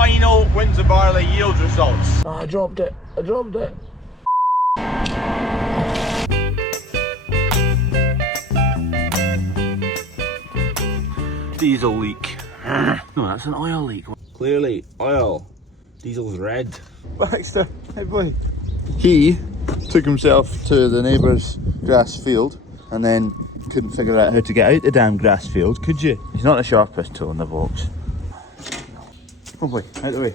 final Windsor Barley yield results. Oh, I dropped it. I dropped it. Diesel leak. No, that's an oil leak. Clearly, oil. Diesel's red. Baxter, hey boy. He took himself to the neighbour's grass field and then couldn't figure out how to get out the damn grass field, could you? He's not the sharpest tool in the box. Oh boy, out the way.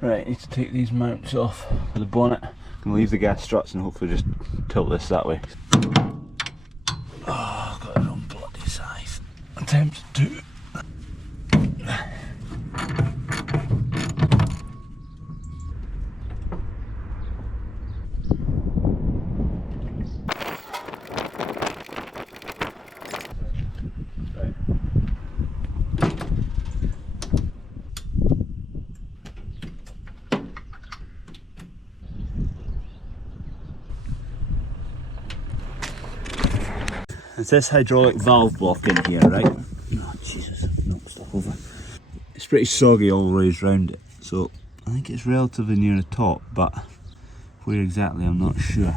Right, need to take these mounts off for the bonnet. Can leave the gas struts and hopefully just tilt this that way. Oh, I've got the wrong bloody size. Attempt 2. It's this hydraulic valve block in here, right? Oh Jesus, I've knocked stuff over. It's pretty soggy all the ways round it, so I think it's relatively near the top, but where exactly I'm not sure.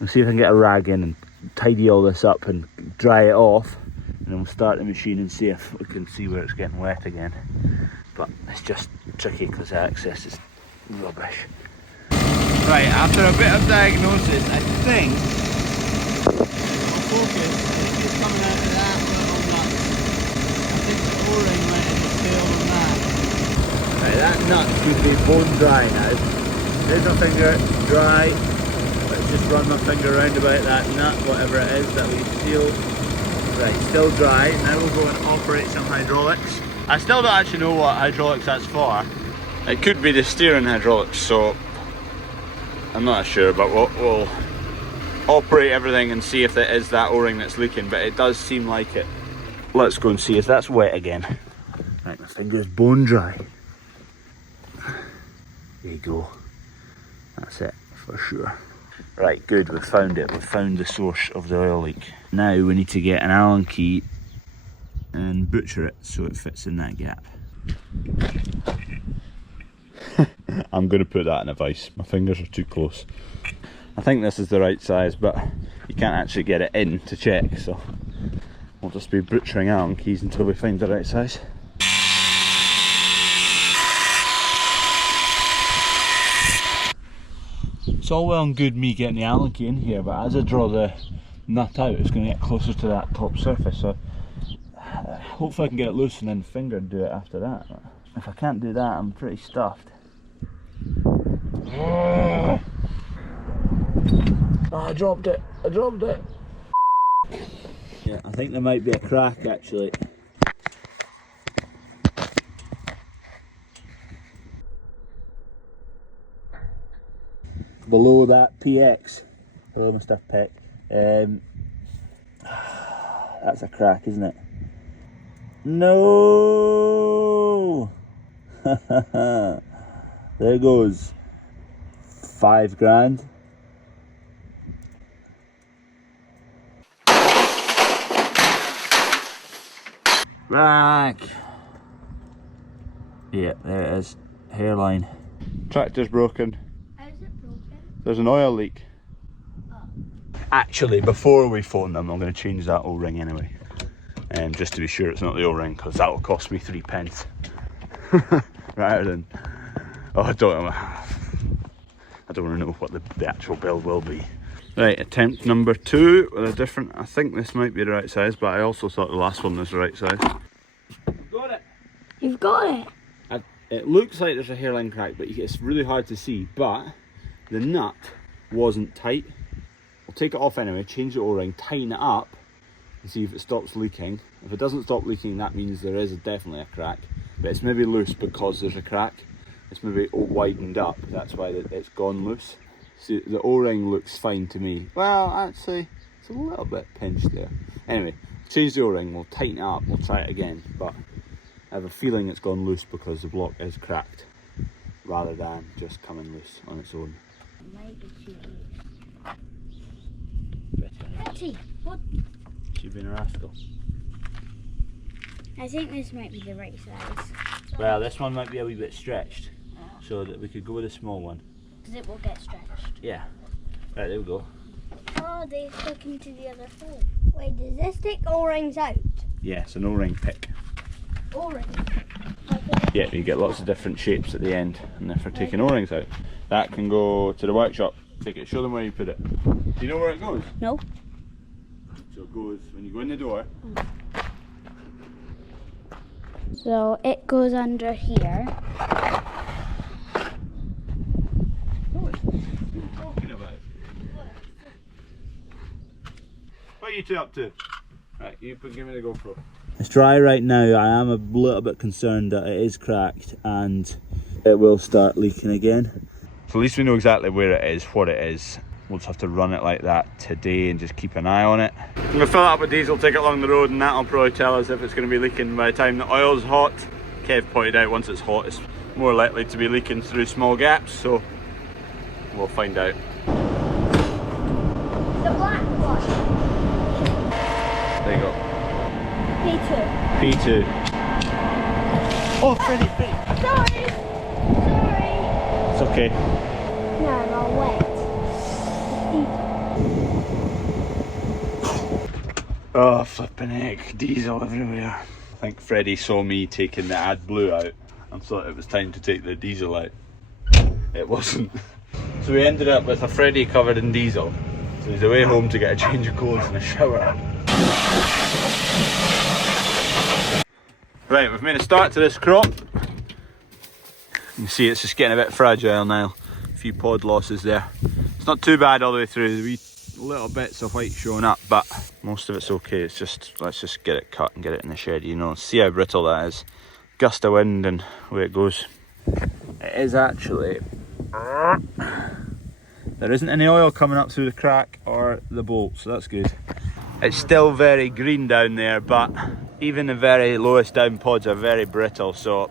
I'll see if I can get a rag in and tidy all this up and dry it off, and then we'll start the machine and see if we can see where it's getting wet again. But it's just tricky because the access is rubbish. Right, after a bit of diagnosis, I think focus is coming out of that little nut. I think the O-ring went in the tail on that. Right, that nut should be bone dry now. There's my finger, dry. Let's just run my finger around about that nut, whatever it is that we sealed. Right, still dry. Now we'll go and operate some hydraulics. I still don't actually know what hydraulics that's for. It could be the steering hydraulics, so I'm not sure, but we'll operate everything and see if it is that O-ring that's leaking, but it does seem like it. Let's go and see if that's wet again. Right, my finger's bone dry. There you go. That's it for sure. Right, good, we've found it. We've found the source of the oil leak. Now we need to get an Allen key and butcher it so it fits in that gap. I'm going to put that in a vise. My fingers are too close. I think this is the right size, but you can't actually get it in to check, so we'll just be butchering Allen keys until we find the right size. It's all well and good me getting the Allen key in here, but as I draw the nut out, it's going to get closer to that top surface, so hopefully I can get it loose and then finger and do it after that. But if I can't do that, I'm pretty stuffed. Oh, I dropped it. I dropped it. Yeah, I think there might be a crack actually. Below that PX. Hello, Mr. Peck. That's a crack, isn't it? No! There goes. 5 grand. Rack. Yeah, there it is. Hairline. Tractor's broken. How is it broken? There's an oil leak. Oh. Actually, before we phone them, I'm going to change that O-ring anyway. Just to be sure it's not the O-ring, because that will cost me 3 pence. Rather than... Oh, I don't want to know what the actual bill will be. Right, attempt number 2 with a different... I think this might be the right size, but I also thought the last one was the right size. Got it! You've got it! It looks like there's a hairline crack, but it's really hard to see. But the nut wasn't tight. We'll take it off anyway, change the O-ring, tighten it up, and see if it stops leaking. If it doesn't stop leaking, that means there is definitely a crack. But it's maybe loose because there's a crack. It's maybe widened up, that's why it's gone loose. See, the O-ring looks fine to me. Well, actually, it's a little bit pinched there. Anyway, change the O-ring, we'll tighten it up, we'll try it again. But I have a feeling it's gone loose because the block is cracked, rather than just coming loose on its own. Betty, what? She's been a rascal. I think this might be the right size. Well, this one might be a wee bit stretched, so that we could go with a small one. Because it will get stretched. Yeah. Right, there we go. Oh, they stuck into the other hole. Wait, does this take O-rings out? Yeah, it's an O-ring pick. O-rings? Yeah, you get lots of different shapes at the end, and they're for taking O-rings out. That can go to the workshop. Take it, show them where you put it. Do you know where it goes? No. So it goes, when you go in the door. So it goes under here. What are you talking about? What are you two up to? Right, give me the GoPro. It's dry right now. I am a little bit concerned that it is cracked and it will start leaking again. So at least we know exactly where it is, what it is. We'll just have to run it like that today and just keep an eye on it. I'm going to fill it up with diesel, take it along the road, and that'll probably tell us if it's going to be leaking by the time the oil's hot. Kev pointed out once it's hot it's more likely to be leaking through small gaps, so we'll find out. The black one. There you go. P2. P2. Oh, Freddie. Sorry. It's okay. No, I'm all wet. Oh, flipping heck, diesel everywhere. I think Freddie saw me taking the AdBlue out and thought it was time to take the diesel out. It wasn't. So we ended up with a Freddie covered in diesel. So he's away home to get a change of clothes and a shower. Right, we've made a start to this crop. You can see it's just getting a bit fragile now. A few pod losses there. It's not too bad all the way through. The wee little bits of white showing up, but most of it's okay. It's just, let's just get it cut and get it in the shed, you know. See how brittle that is. Gust of wind and away it goes. It is actually, there isn't any oil coming up through the crack or the bolt, so that's good. It's still very green down there, but even the very lowest down pods are very brittle, so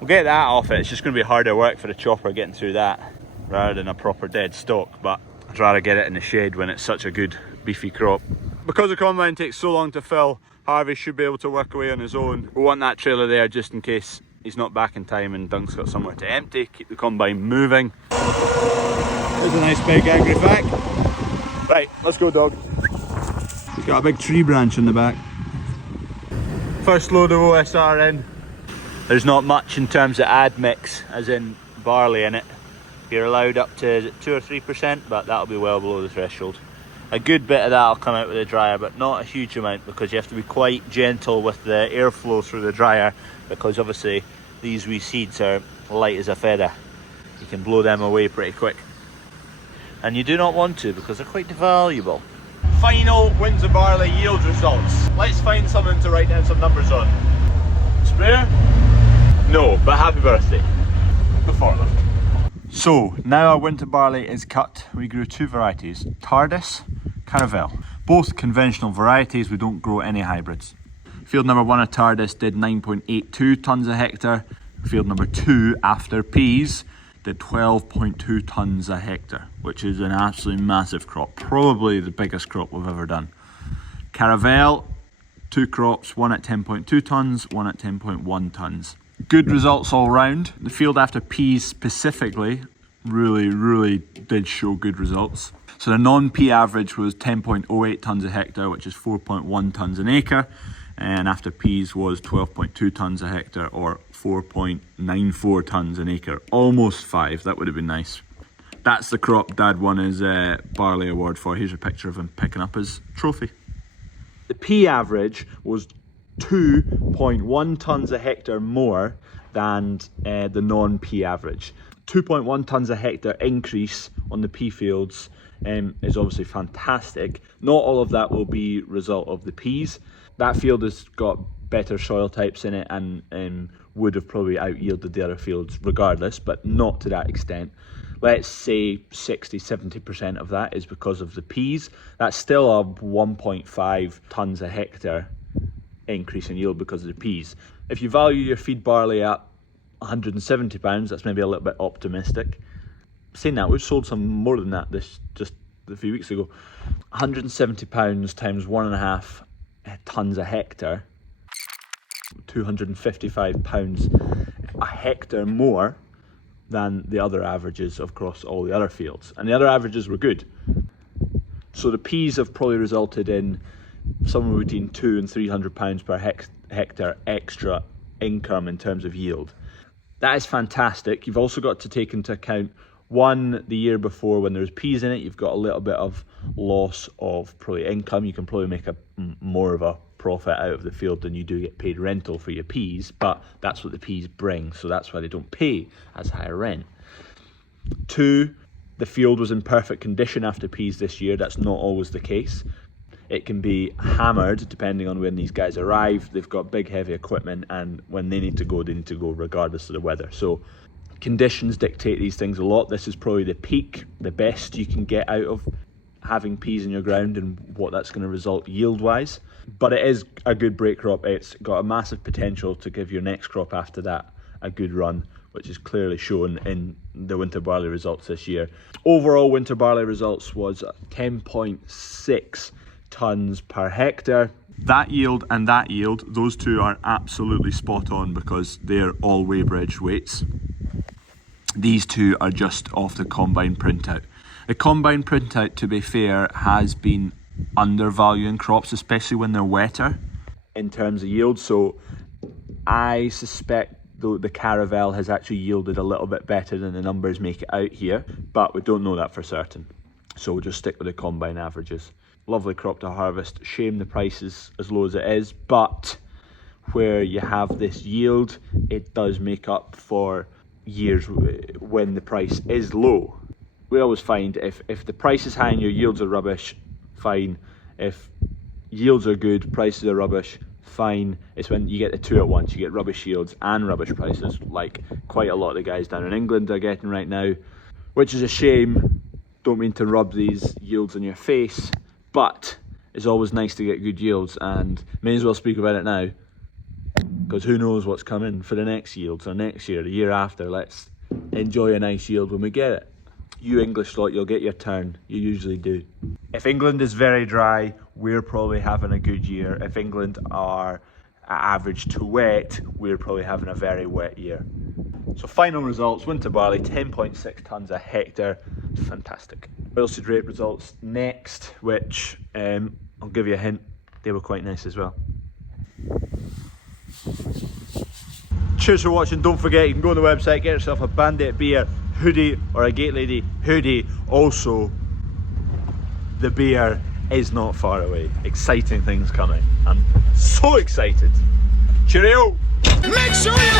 we'll get that off it. It's just going to be harder work for the chopper getting through that rather than a proper dead stock, but I'd rather get it in the shed when it's such a good beefy crop. Because the combine takes so long to fill, Harvey should be able to work away on his own. We want that trailer there just in case he's not back in time and Dunk's got somewhere to empty, keep the combine moving. There's a nice big agri-vac. Right, let's go, dog. He's got a big tree branch in the back. First load of OSR in. There's not much in terms of admix, as in barley in it. You're allowed up to 2 or 3%, but that'll be well below the threshold. A good bit of that will come out with the dryer, but not a huge amount, because you have to be quite gentle with the airflow through the dryer, because obviously these wee seeds are light as a feather. You can blow them away pretty quick. And you do not want to, because they're quite valuable. Final Windsor barley yield results. Let's find something to write down some numbers on. Sprayer? No, but happy birthday. The forklift. So, now our winter barley is cut. We grew 2 varieties, Tardis, Caravelle. Both conventional varieties, we don't grow any hybrids. Field number 1 of Tardis did 9.82 tonnes a hectare. Field number 2 after peas did 12.2 tonnes a hectare, which is an absolutely massive crop, probably the biggest crop we've ever done. Caravelle, 2 crops, one at 10.2 tonnes, one at 10.1 tonnes. Good results all round. The field after peas specifically really did show good results. So the non-pea average was 10.08 tonnes a hectare, which is 4.1 tonnes an acre, and after peas was 12.2 tonnes a hectare, or 4.94 tonnes an acre. Almost 5, that would have been nice. That's the crop Dad won his barley award for. Here's a picture of him picking up his trophy. The pea average was 2.1 tonnes a hectare more than the non-pea average. 2.1 tonnes a hectare increase on the pea fields is obviously fantastic. Not all of that will be result of the peas. That field has got better soil types in it and would have probably out-yielded the other fields regardless, but not to that extent. Let's say 60-70% of that is because of the peas. That's still a 1.5 tonnes a hectare increase in yield because of the peas. If you value your feed barley at £170, that's maybe a little bit optimistic. Saying that, we've sold some more than that just a few weeks ago. £170 times 1.5 tonnes a hectare. £255 a hectare more than the other averages across all the other fields, and the other averages were good. So the peas have probably resulted in somewhere between £200 and £300 per hectare extra income in terms of yield. That is fantastic. You've also got to take into account, one, the year before when there was peas in it, you've got a little bit of loss of probably income. You can probably make more of a profit out of the field than you do get paid rental for your peas, but that's what the peas bring, so that's why they don't pay as high a rent. 2, the field was in perfect condition after peas this year. That's not always the case. It can be hammered depending on when these guys arrive. They've got big heavy equipment, and when they need to go regardless of the weather. So conditions dictate these things a lot. This is probably the peak, the best you can get out of having peas in your ground and what that's going to result yield wise. But it is a good break crop. It's got a massive potential to give your next crop after that a good run, which is clearly shown in the winter barley results this year. Overall winter barley results was 10.6 tonnes per hectare. That yield and that yield, those two are absolutely spot on because they're all weighbridge weights. These two are just off the combine printout. The combine printout, to be fair, has been undervaluing crops, especially when they're wetter, in terms of yield. So I suspect the Caravel has actually yielded a little bit better than the numbers make it out here, but we don't know that for certain. So we'll just stick with the combine averages. Lovely crop to harvest. Shame the price is as low as it is, but where you have this yield, it does make up for years when the price is low. We always find if the price is high and your yields are rubbish, fine. If yields are good, prices are rubbish, fine. It's when you get the two at once. You get rubbish yields and rubbish prices, like quite a lot of the guys down in England are getting right now, which is a shame. Don't mean to rub these yields in your face, but it's always nice to get good yields, and may as well speak about it now, because who knows what's coming for the next yields, or next year, the year after. Let's enjoy a nice yield when we get it. You English lot, you'll get your turn. You usually do. If England is very dry, we're probably having a good year. If England are average to wet, we're probably having a very wet year. So final results, winter barley, 10.6 tonnes a hectare. Fantastic. Oilseed rape results next, which I'll give you a hint, they were quite nice as well. Cheers for watching. Don't forget, you can go on the website, get yourself a Bandit beer hoodie or a Gate Lady hoodie. Also, the beer is not far away. Exciting things coming. I'm so excited. Cheerio! Make sure you